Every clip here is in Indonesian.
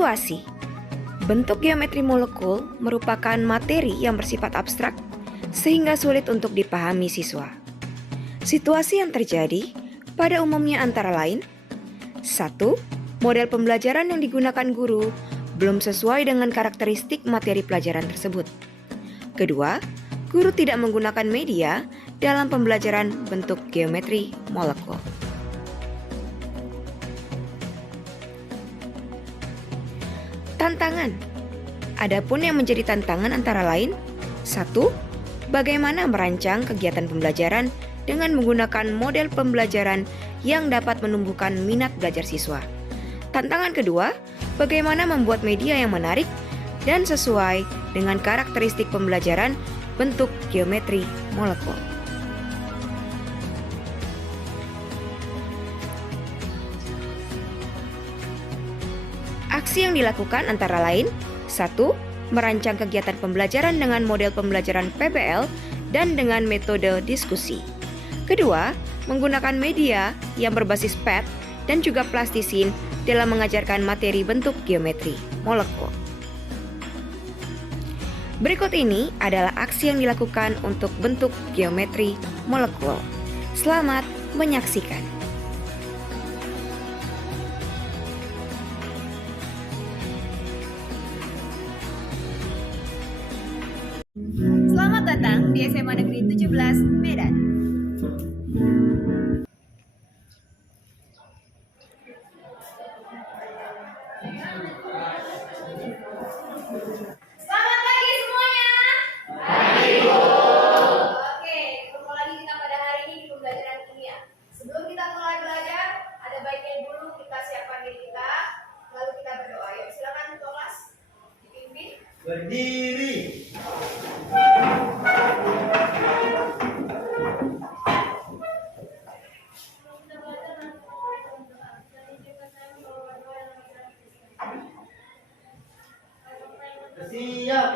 Situasi. Bentuk geometri molekul merupakan materi yang bersifat abstrak sehingga sulit untuk dipahami siswa. Situasi yang terjadi pada umumnya antara lain: 1. Model pembelajaran yang digunakan guru belum sesuai dengan karakteristik materi pelajaran tersebut. Kedua, guru tidak menggunakan media dalam pembelajaran bentuk geometri molekul. Tantangan. Adapun yang menjadi tantangan antara lain: 1. Bagaimana merancang kegiatan pembelajaran dengan menggunakan model pembelajaran yang dapat menumbuhkan minat belajar siswa. Tantangan kedua, bagaimana membuat media yang menarik dan sesuai dengan karakteristik pembelajaran bentuk geometri molekul. Aksi yang dilakukan antara lain: 1. Merancang kegiatan pembelajaran dengan model pembelajaran PBL dan dengan metode diskusi. Kedua, menggunakan media yang berbasis PET dan juga plastisin dalam mengajarkan materi bentuk geometri molekul. Berikut ini adalah aksi yang dilakukan untuk bentuk geometri molekul. Selamat menyaksikan. Selamat datang di SMA Negeri 17 Medan. Selamat pagi semuanya. Pagi, Bu. Oke, ketemu lagi kita pada hari ini di pembelajaran kimia. Sebelum kita mulai belajar, ada baiknya dulu kita siapkan diri kita, lalu kita berdoa. Yuk, silakan ketua kelas dipimpin. Berdiri. Siap.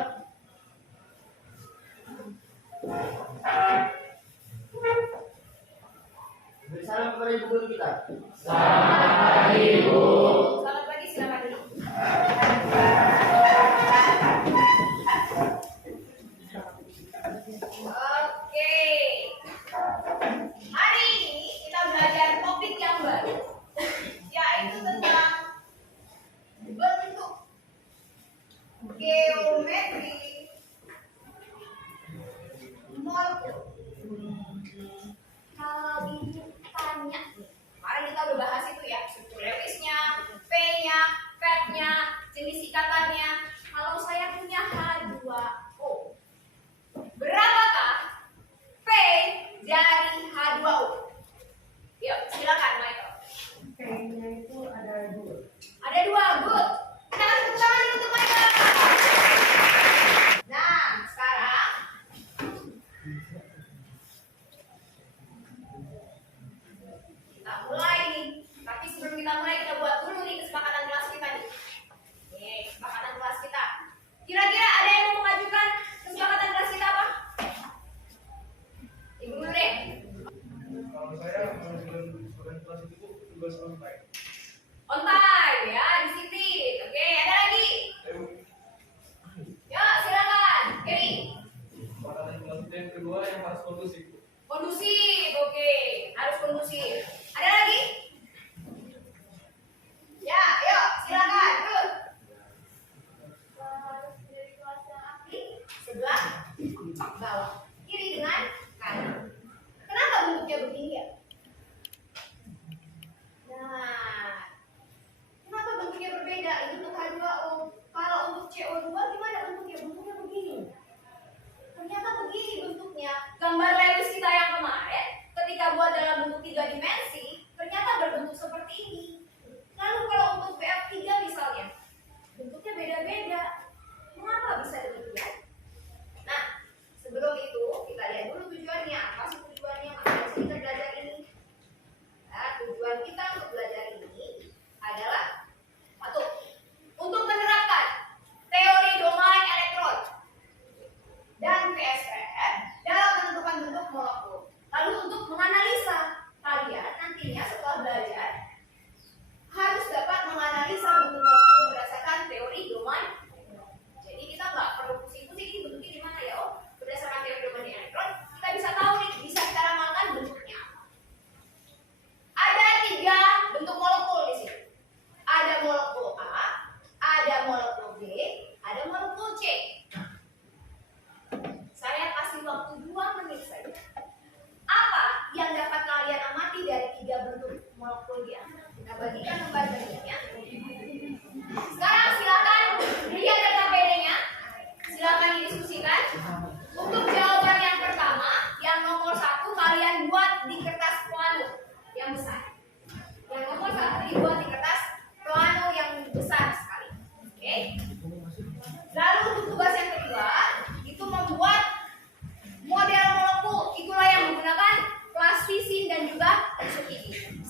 Beri salam kepada ibu guru kita. Selamat pagi, Ibu. Selamat pagi, silakan duduk. Oke. Hari ini kita belajar topik yang baru, yaitu tentang bentuk geometri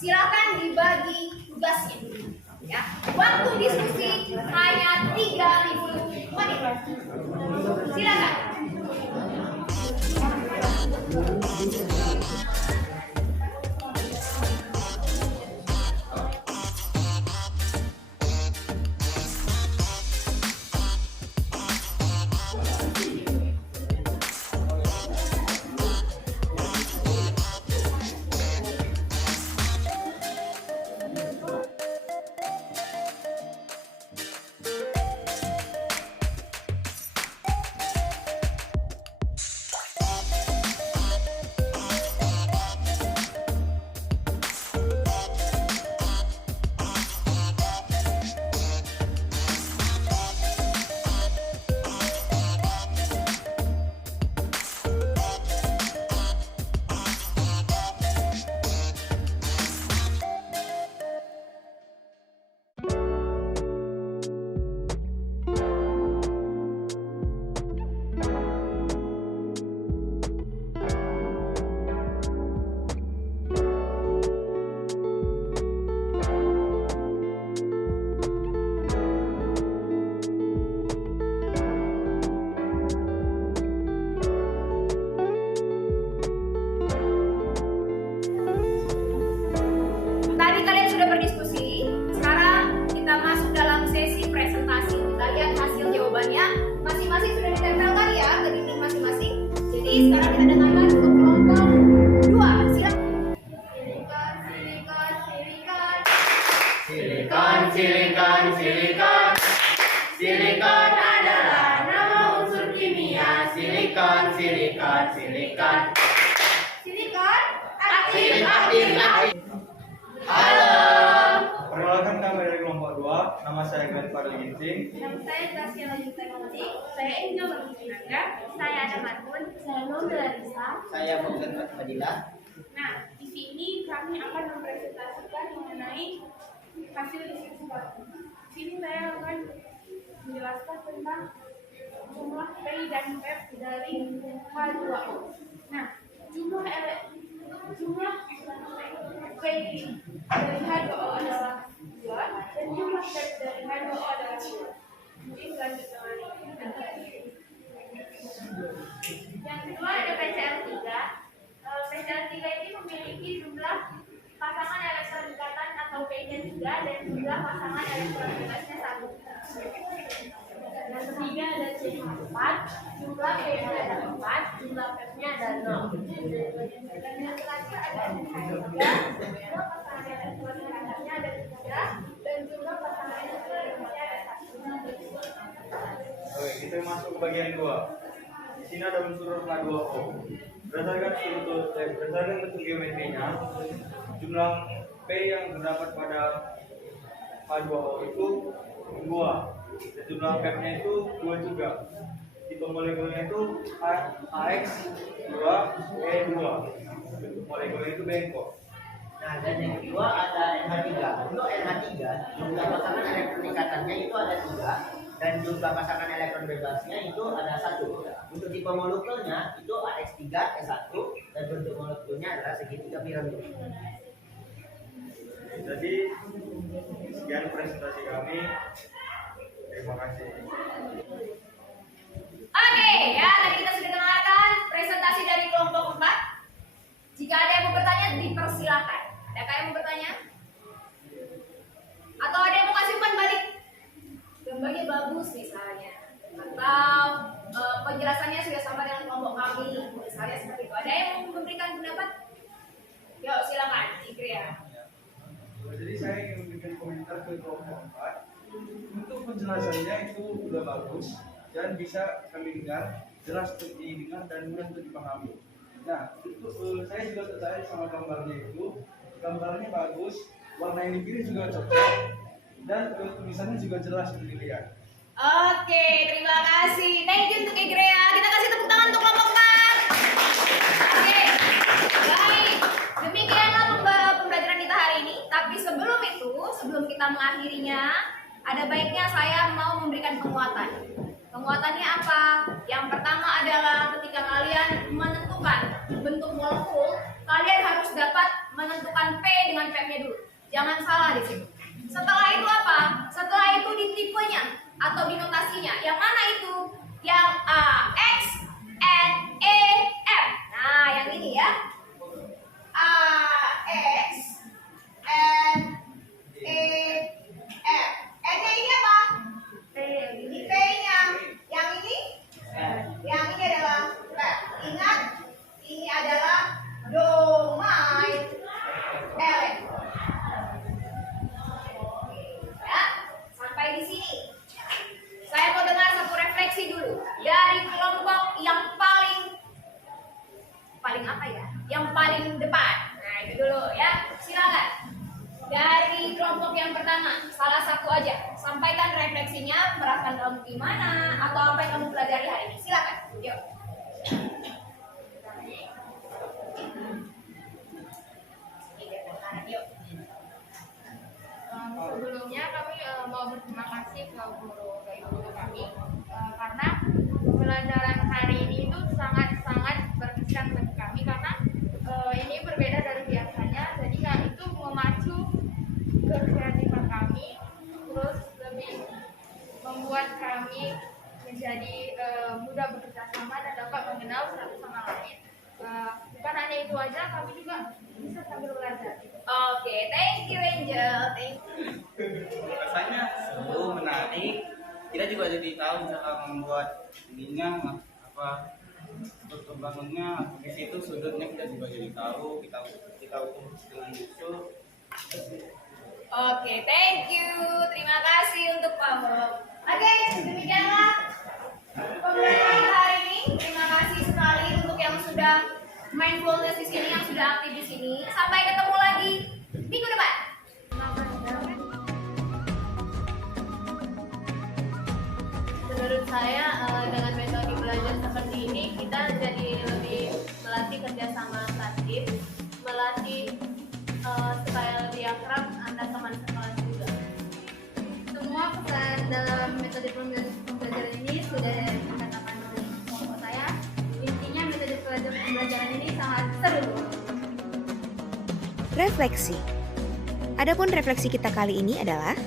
silakan dibagi tugasnya. Ya, waktu diskusi hanya 30 menit. Silakan. Tadi kalian sudah berdiskusi, sekarang kita masuk dalam sesi presentasi. Kita lihat hasil jawabannya, masing-masing sudah ditempelkan ya ke dinding masing-masing. Jadi sekarang kita dengarkan untuk kelompok 2. Silakan. Silikon, silikon, silikon. Silikon adalah nama unsur kimia. Silikon, silikon, silikon. Silikon Aktif, aktif. aktif, aktif. Halo. Perkenalkan kami dari kelompok 2, nama saya Glenn Fadli Ginting. Nama saya Gracia Lanjut Teknologi. Saya Inga Berkinaga. Saya Ada Margun. Saya Nona Larissa. Saya Fauzan Fadila. Nah, di sini kami akan mempresentasikan mengenai hasil diskusi kami. Di sini saya akan menjelaskan tentang jumlah P dan F dari H2O. Nah, jumlah P dari H2O adalah 2 dan jumlah F dari H2O adalah 2. Jadi selanjutnya yang kedua ada PCl3. PCl3 ini memiliki jumlah pasangan elektron ikatan atau P-nya 3 dan jumlah pasangan elektron bebasnya 1. Yang ketiga ada CH4, jumlah P-nya ada 4, jumlah F-nya ada 0. Dan yang terakhir ada NH3, jumlah pasangan elektron ikatnya ada 3 dan jumlah pasangan elektron bebasnya ada 1. Oke, kita masuk ke bagian 2. Di sini ada unsur H2O. Berdasarkan bentuk geometrinya, jumlah P yang terdapat pada H2O itu 2. Dan jumlah F-nya itu 2 juga. Tipe molekulnya itu AX2, E2. Bentuk molekulnya itu bengkok. Nah, dan yang kedua ada NH3. Untuk NH3, jumlah pasangan elektron ikatannya itu ada 3 dan jumlah pasangan elektron bebasnya itu ada 1. Untuk tipe molekulnya itu AX3, S1 dan bentuk molekulnya adalah segitiga piramida. Jadi, sekian presentasi kami. Terima kasih. Oke, ya tadi kita sudah dengarkan presentasi dari kelompok 4. Jika ada yang mau bertanya, dipersilakan. Adakah yang mau bertanya? Atau ada yang mau kasih umpan balik? Gambarnya bagus misalnya. Atau penjelasannya sudah sama dengan kelompok kami. Misalnya seperti itu. Ada yang mau memberikan pendapat? Yuk, silakan, Ikria. Jadi saya ingin memberikan komentar ke kelompok 4. Untuk penjelasannya itu sudah bagus dan bisa kami dengar, jelas untuk didengar dan mudah untuk dipahami. Nah, untuk saya juga tertarik sama gambarnya itu. Gambarnya bagus, warna yang dipilih juga cocok dan tulisannya juga jelas untuk dilihat. Oke, terima kasih. Thank you untuk Ikria. Kita kasih tepuk tangan untuk kelompok 4. Oke, baik. Demikianlah pembelajaran kita hari ini. Tapi sebelum itu, sebelum kita mengakhirinya, ada baiknya saya mau memberikan penguatan. Penguatannya apa? Yang pertama adalah ketika kalian menentukan menentukan bentuk molekul, kalian harus dapat menentukan P dengan P-nya dulu. Jangan salah di situ. Setelah itu apa? Setelah itu di tipenya atau di notasinya. Yang mana itu? Yang A, X, N, E, F. Nah, yang ini ya. A, X, N, E, F. N-nya ini apa? P. Ini P-nya. Yang ini? Yang ini adalah F. Ingat, ini adalah domain elektron. Ya, sampai di sini. Saya mau dengar satu refleksi dulu dari kelompok yang paling apa ya? Yang paling depan. Nah, itu dulu ya. Silakan. Dari kelompok yang pertama, salah satu aja. Sampaikan refleksinya, perasaan kamu gimana atau apa yang kamu pelajari hari ini. Silakan. Yuk. Yuk. Sebelumnya kami mau berterima kasih ke guru kami karena pembelajaran hari ini itu sangat-sangat berkesan bagi kami karena ini berbeda dari biasanya, jadi itu memacu kekreatifan kami, terus lebih membuat kami menjadi mudah bekerja sama dan dapat mengenal satu sama lain. Bukan hanya itu aja, kami juga bisa sambil belajar. Oke, thank you Angel. Thank you. Rasanya seru, menarik. Kita juga jadi tahu cara membuat ininya apa untuk membangunnya. Di situ sudutnya kita juga jadi tahu. Kita ukur dengan lucu. Oke, thank you. Terima kasih untuk kamu. Oke, demikianlah pembelajaran hari ini. Terima kasih sekali untuk yang sudah mindfulness di sini, yang sudah aktif di sini. Sampai ketemu lagi minggu depan. Menurut saya dengan metode belajar seperti ini kita jadi lebih melatih kerjasama antar tim, melatih supaya lebih akrab antar teman sekelas juga. Semua pesan dalam metode pembelajaran ini sudah dikatakan oleh kelompok saya. Intinya metode pembelajaran ini sangat seru. Refleksi. Adapun refleksi kita kali ini adalah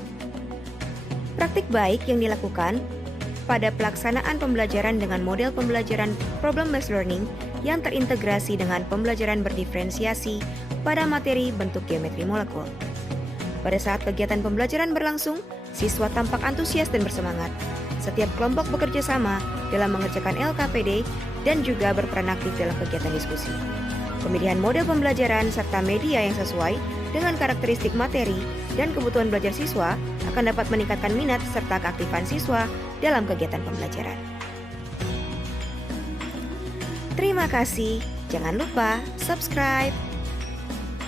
praktik baik yang dilakukan pada pelaksanaan pembelajaran dengan model pembelajaran problem-based learning yang terintegrasi dengan pembelajaran berdiferensiasi pada materi bentuk geometri molekul. Pada saat kegiatan pembelajaran berlangsung, siswa tampak antusias dan bersemangat. Setiap kelompok bekerja sama dalam mengerjakan LKPD dan juga berperan aktif dalam kegiatan diskusi. Pemilihan model pembelajaran serta media yang sesuai dengan karakteristik materi dan kebutuhan belajar siswa akan dapat meningkatkan minat serta keaktifan siswa dalam kegiatan pembelajaran. Terima kasih. Jangan lupa subscribe.